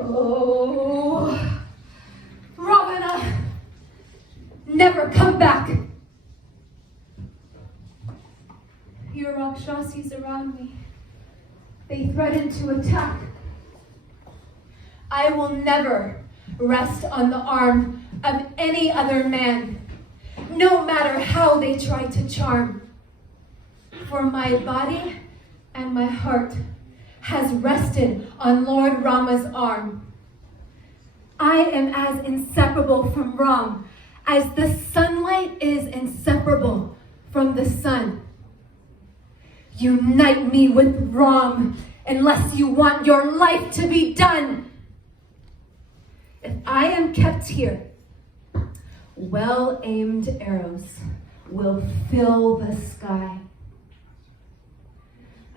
Oh, Ravana, never come back. Your Rakshasis around me, they threaten to attack. I will never rest on the arm of any other man, no matter how they try to charm. For my body and my heart has rested on Lord Rama's arm. I am as inseparable from Ram as the sunlight is inseparable from the sun. Unite me with Ram unless you want your life to be done. If I am kept here, well-aimed arrows will fill the sky.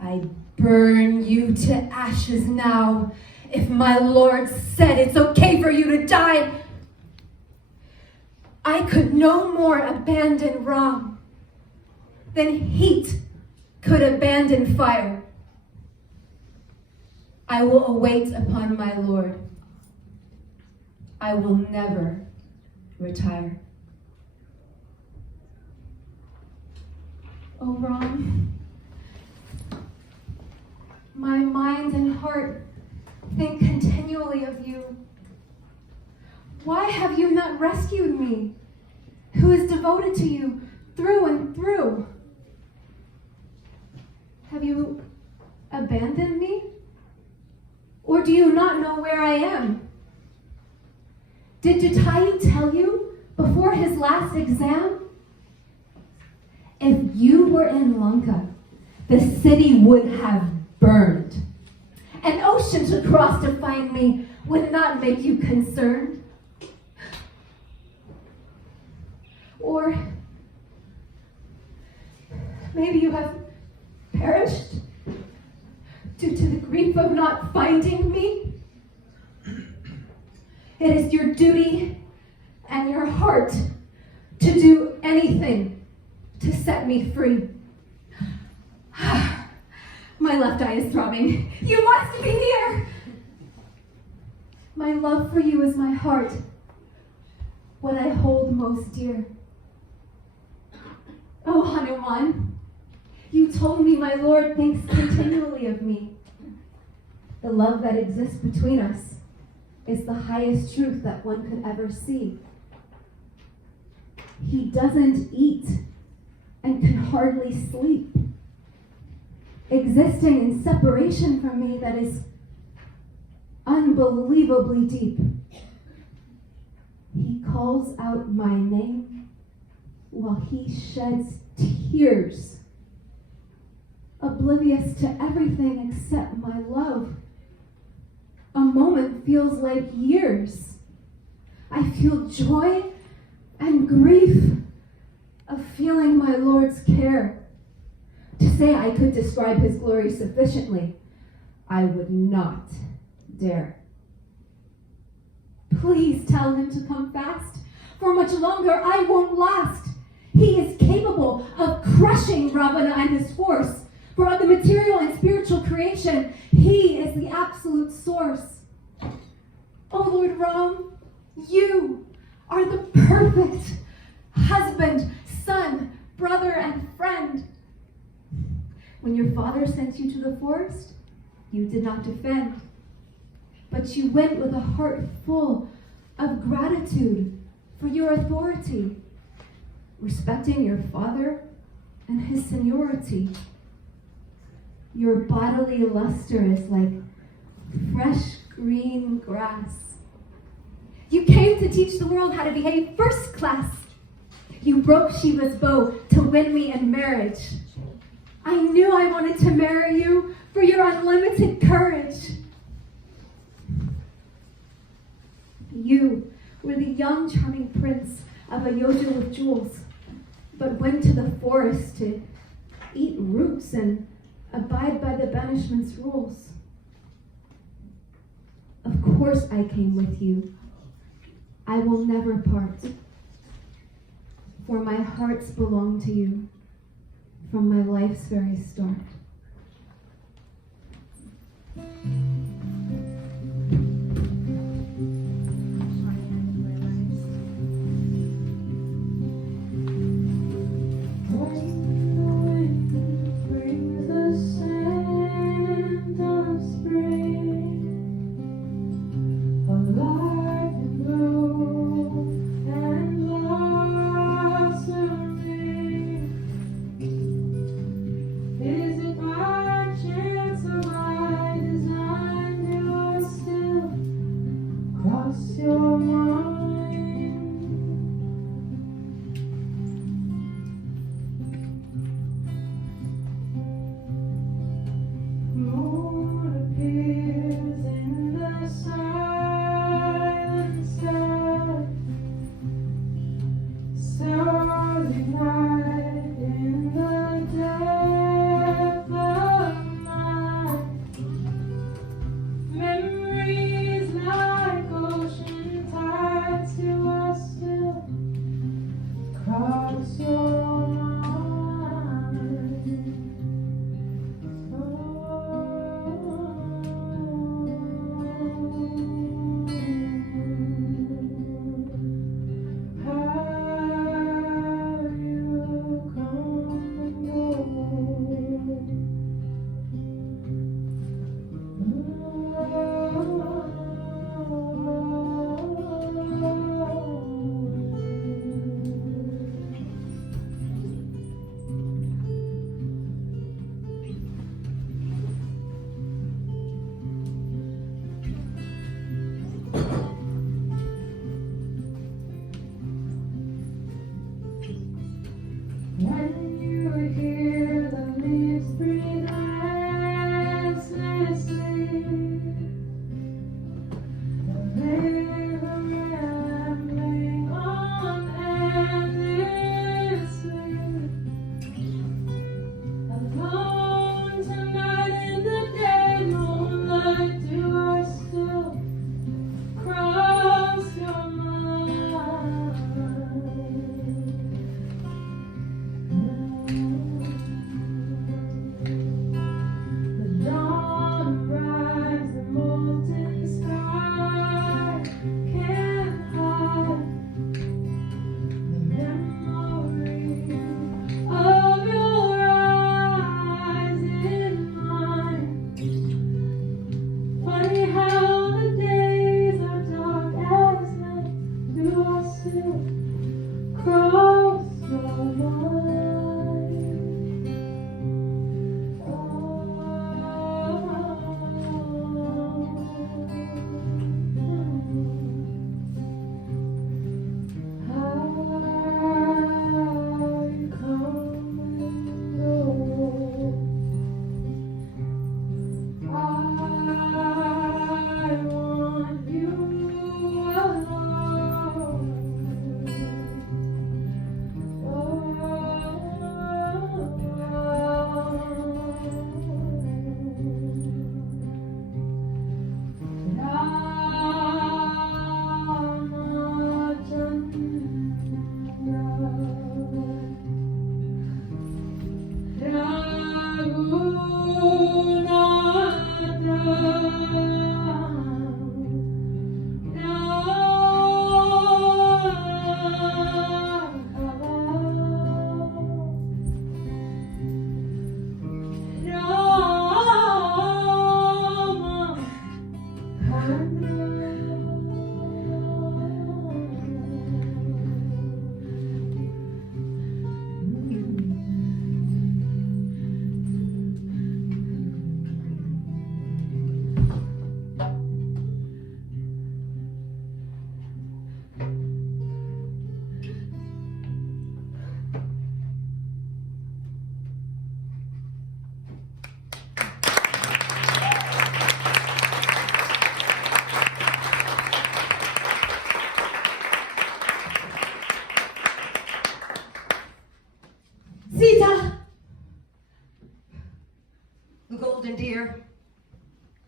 I burn you to ashes now. If my Lord said it's okay for you to die, I could no more abandon Ram than heat could abandon fire. I will await upon my Lord. I will never retire. Oh, Ram, my mind and heart think continually of you. Why have you not rescued me, who is devoted to you through and through? Have you abandoned me? Or do you not know where I am? Did Jatayu tell you before his last exam? If you were in Lanka, the city would have burned. An ocean to cross to find me would not make you concerned. Or maybe you have perished due to the grief of not finding me. It is your duty and your heart to do anything to set me free. My left eye is throbbing. You must be near. My love for you is my heart, what I hold most dear. Oh, Hanuman, you told me my Lord thinks continually of me. The love that exists between us is the highest truth that one could ever see. He doesn't eat and can hardly sleep, existing in separation from me that is unbelievably deep. He calls out my name while he sheds tears, oblivious to everything except my love. A moment feels like years. I feel joy and grief of feeling my Lord's care. To say I could describe his glory sufficiently, I would not dare. Please tell him to come fast, for much longer I won't last. He is capable of crushing Ravana and his force. For of the material and spiritual creation, he is the absolute source. Oh, Lord Ram, you are the perfect husband, son, brother, and friend. When your father sent you to the forest, you did not defend, but you went with a heart full of gratitude for your authority, respecting your father and his seniority. Your bodily luster is like fresh green grass. You came to teach the world how to behave first class. You broke Shiva's bow to win me in marriage. I knew I wanted to marry you for your unlimited courage. You were the young charming prince of Ayodhya with jewels, but went to the forest to eat roots and abide by the banishment's rules. Of course I came with you. I will never part, for my hearts belong to you from my life's very start.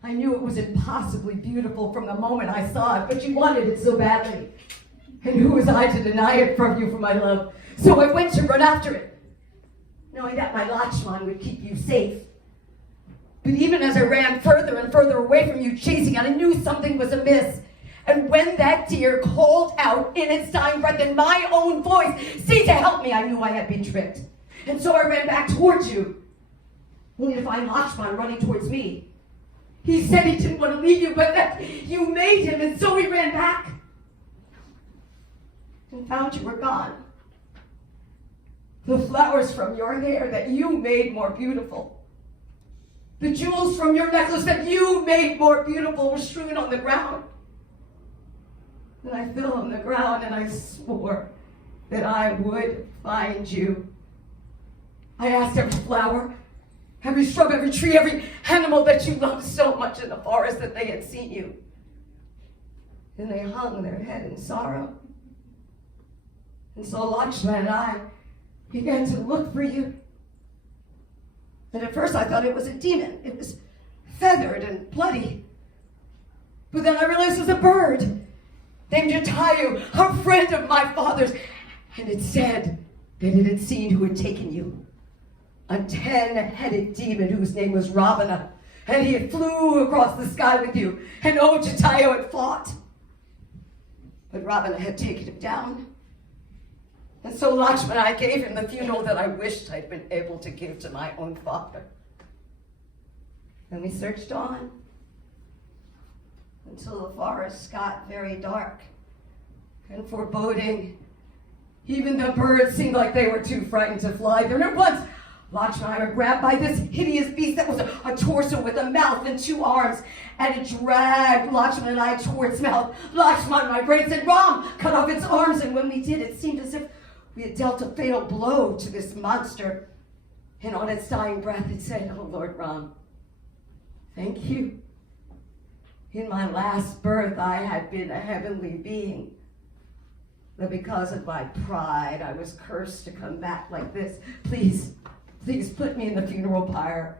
I knew it was impossibly beautiful from the moment I saw it, but you wanted it so badly. And who was I to deny it from you for my love? So I went to run after it, knowing that my Lakshman would keep you safe. But even as I ran further and further away from you, chasing it, I knew something was amiss. And when that deer called out in its dying breath in my own voice, "Sita, help me," I knew I had been tricked. And so I ran back towards you, only to find Lakshman running towards me. He said he didn't want to leave you, but that you made him, and so he ran back and found you were gone. The flowers from your hair that you made more beautiful, the jewels from your necklace that you made more beautiful, were strewn on the ground. And I fell on the ground and I swore that I would find you. I asked every flower, every shrub, every tree, every animal that you loved so much in the forest that they had seen you. And they hung their head in sorrow. And so Lakshman and I began to look for you. And at first I thought it was a demon. It was feathered and bloody. But then I realized it was a bird named Jatayu, a friend of my father's. And it said that it had seen who had taken you. A 10-headed demon whose name was Ravana. And he had flew across the sky with you. And oh, Jatayu had fought. But Ravana had taken him down. And so Lakshman, I gave him the funeral that I wished I'd been able to give to my own father. And we searched on until the forest got very dark and foreboding. Even the birds seemed like they were too frightened to fly. Then at once, Lakshman and I were grabbed by this hideous beast that was a torso with a mouth and 2 arms, and it dragged Lakshman and I towards its mouth. Lakshman, my brain said, "Ram, cut off its arms," and when we did, it seemed as if we had dealt a fatal blow to this monster. And on its dying breath, it said, "Oh, Lord Ram, thank you. In my last birth, I had been a heavenly being. But because of my pride, I was cursed to come back like this. Please, please put me in the funeral pyre,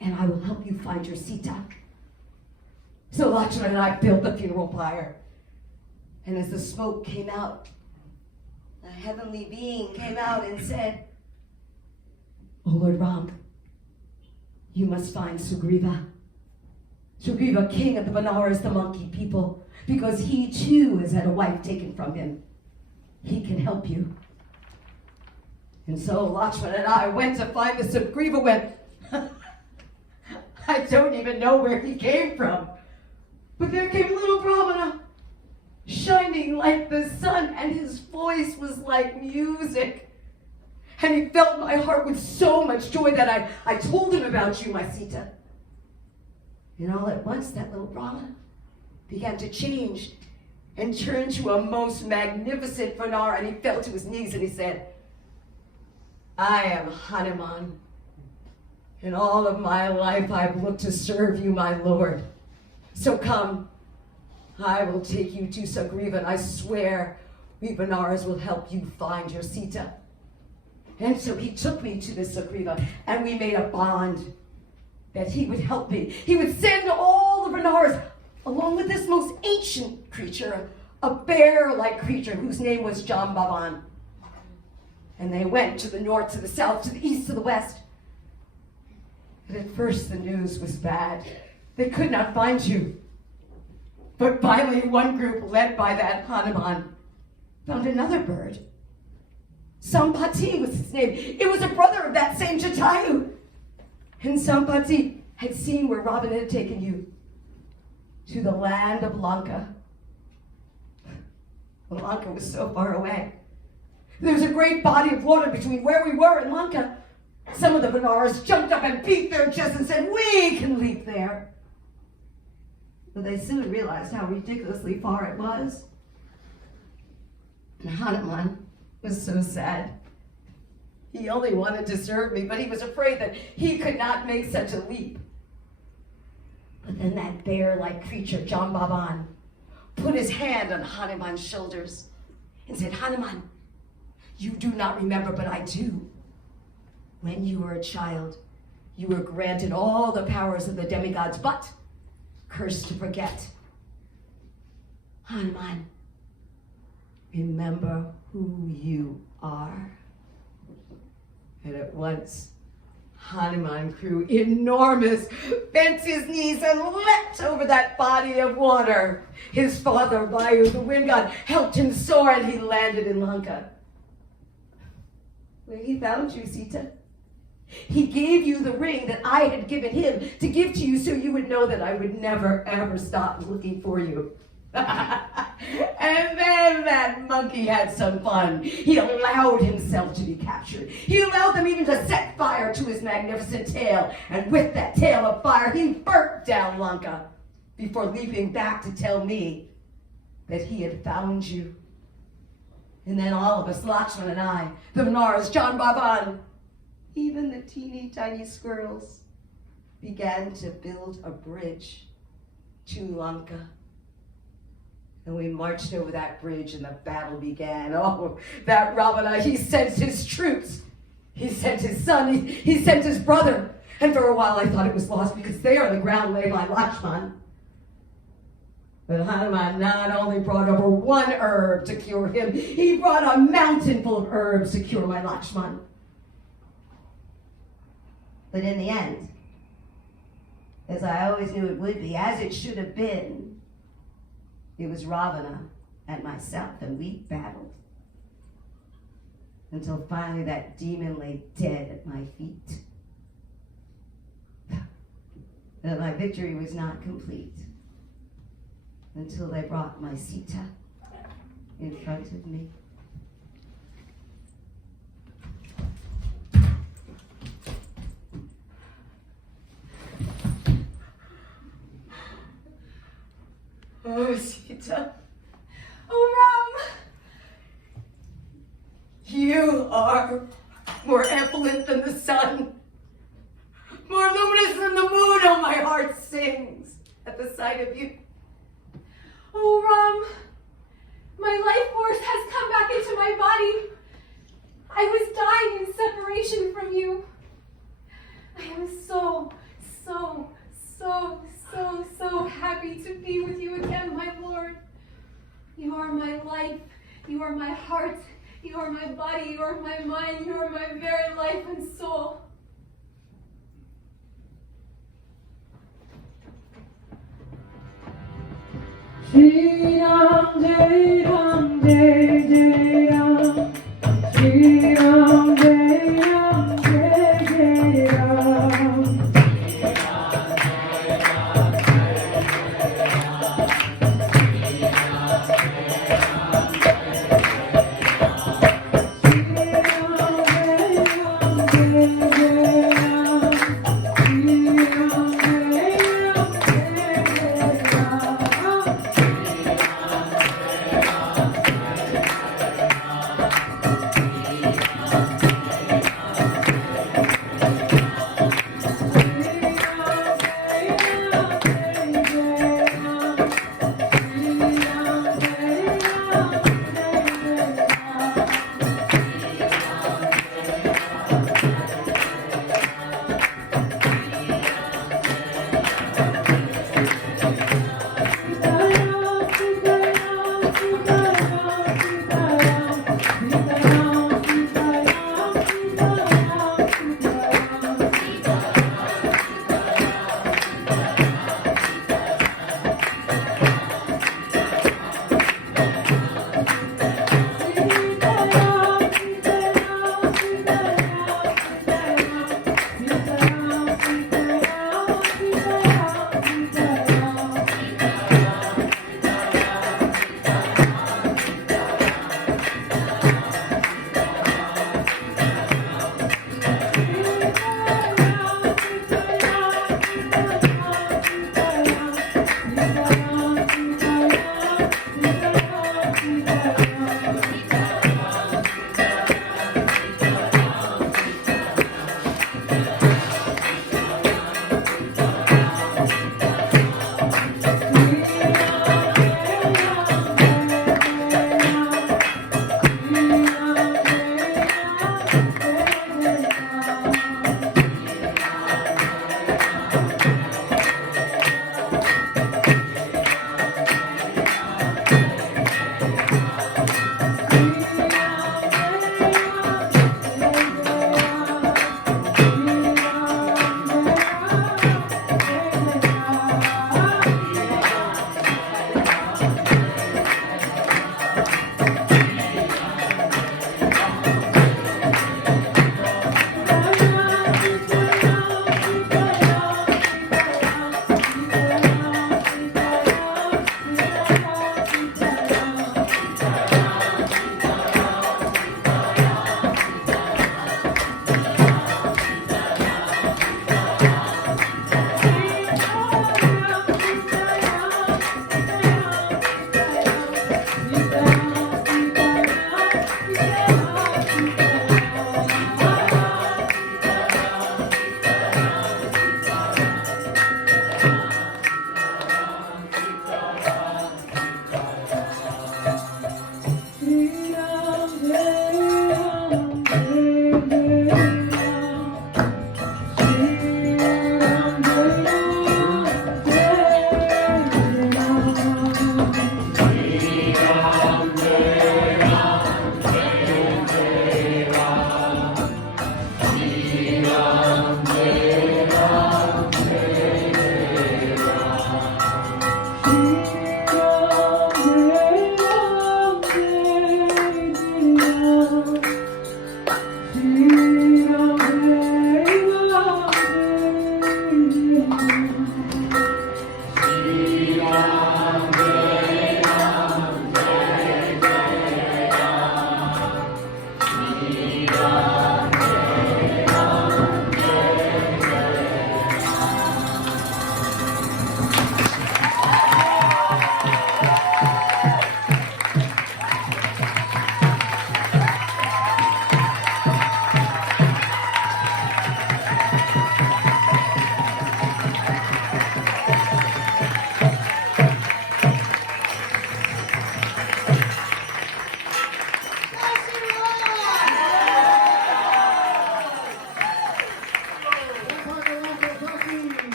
and I will help you find your Sita." So Lakshman and I built the funeral pyre. And as the smoke came out, a heavenly being came out and said, "Oh, Lord Ram, you must find Sugriva. Sugriva, king of the Benares, the monkey people, because he too has had a wife taken from him. He can help you." And so Lakshman and I went to find the Sugriva when I don't even know where he came from. But there came little Brahmana, shining like the sun, and his voice was like music. And he filled my heart with so much joy that I told him about you, my Sita. And all at once, that little Brahmana began to change and turn to a most magnificent Vanar, and he fell to his knees and he said, "I am Hanuman. In all of my life, I've looked to serve you, my Lord. So come, I will take you to Sugriva, and I swear we Benares will help you find your Sita." And so he took me to this Sugriva, and we made a bond that he would help me. He would send all the Benares, along with this most ancient creature, a bear-like creature whose name was Jambavan. And they went to the north, to the south, to the east, to the west. But at first the news was bad. They could not find you. But finally one group, led by that Hanuman, found another bird. Sampati was his name. It was a brother of that same Jatayu. And Sampati had seen where Ravana had taken you, to the land of Lanka. Well, Lanka was so far away. There was a great body of water between where we were and Lanka. Some of the Benares jumped up and beat their chests and said, "We can leap there." But they soon realized how ridiculously far it was. And Hanuman was so sad. He only wanted to serve me, but he was afraid that he could not make such a leap. But then that bear-like creature, Jambavan, put his hand on Hanuman's shoulders and said, "Hanuman, you do not remember, but I do. When you were a child, you were granted all the powers of the demigods, but curse to forget. Hanuman, remember who you are. And at once, Hanuman grew enormous, bent his knees, and leapt over that body of water. His father, Vayu, the wind god, helped him soar, and he landed in Lanka, where he found you, Sita. He gave you the ring that I had given him to give to you so you would know that I would never, ever stop looking for you. And then that monkey had some fun. He allowed himself to be captured. He allowed them even to set fire to his magnificent tail. And with that tail of fire, he burnt down Lanka before leaping back to tell me that he had found you. And then all of us, Lakshman and I, the Manaras, John Baban, even the teeny tiny squirrels, began to build a bridge to Lanka. And we marched over that bridge and the battle began. Oh, that Ravana, he sent his troops. He sent his son, he sent his brother. And for a while I thought it was lost because there on the ground lay my Lakshman. But Hanuman not only brought over one herb to cure him, he brought a mountain full of herbs to cure my Lakshman. But in the end, as I always knew it would be, as it should have been, it was Ravana and myself, and we battled. Until finally that demon lay dead at my feet. And my victory was not complete until they brought my Sita in front of me. Oh, Sita. Oh, Ram! You are more effulgent than the sun, more luminous than the moon. Oh, my heart sings at the sight of you. Oh, Ram! My life force has come back into my body. I was dying in separation from you. I am so happy to be with you again, my Lord. You are my life. You are my heart. You are my body. You are my mind. You are my very life and soul. Shri Ram, Jai Ram, Jai Jai Ram. Shri Ram, Jai Ram, Jai Jai Ram.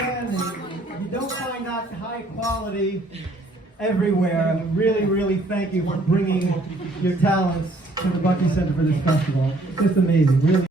outstanding. You don't find that high quality everywhere. And really, really thank you for bringing your talents to the Bucky Center for this festival. It's just amazing, really.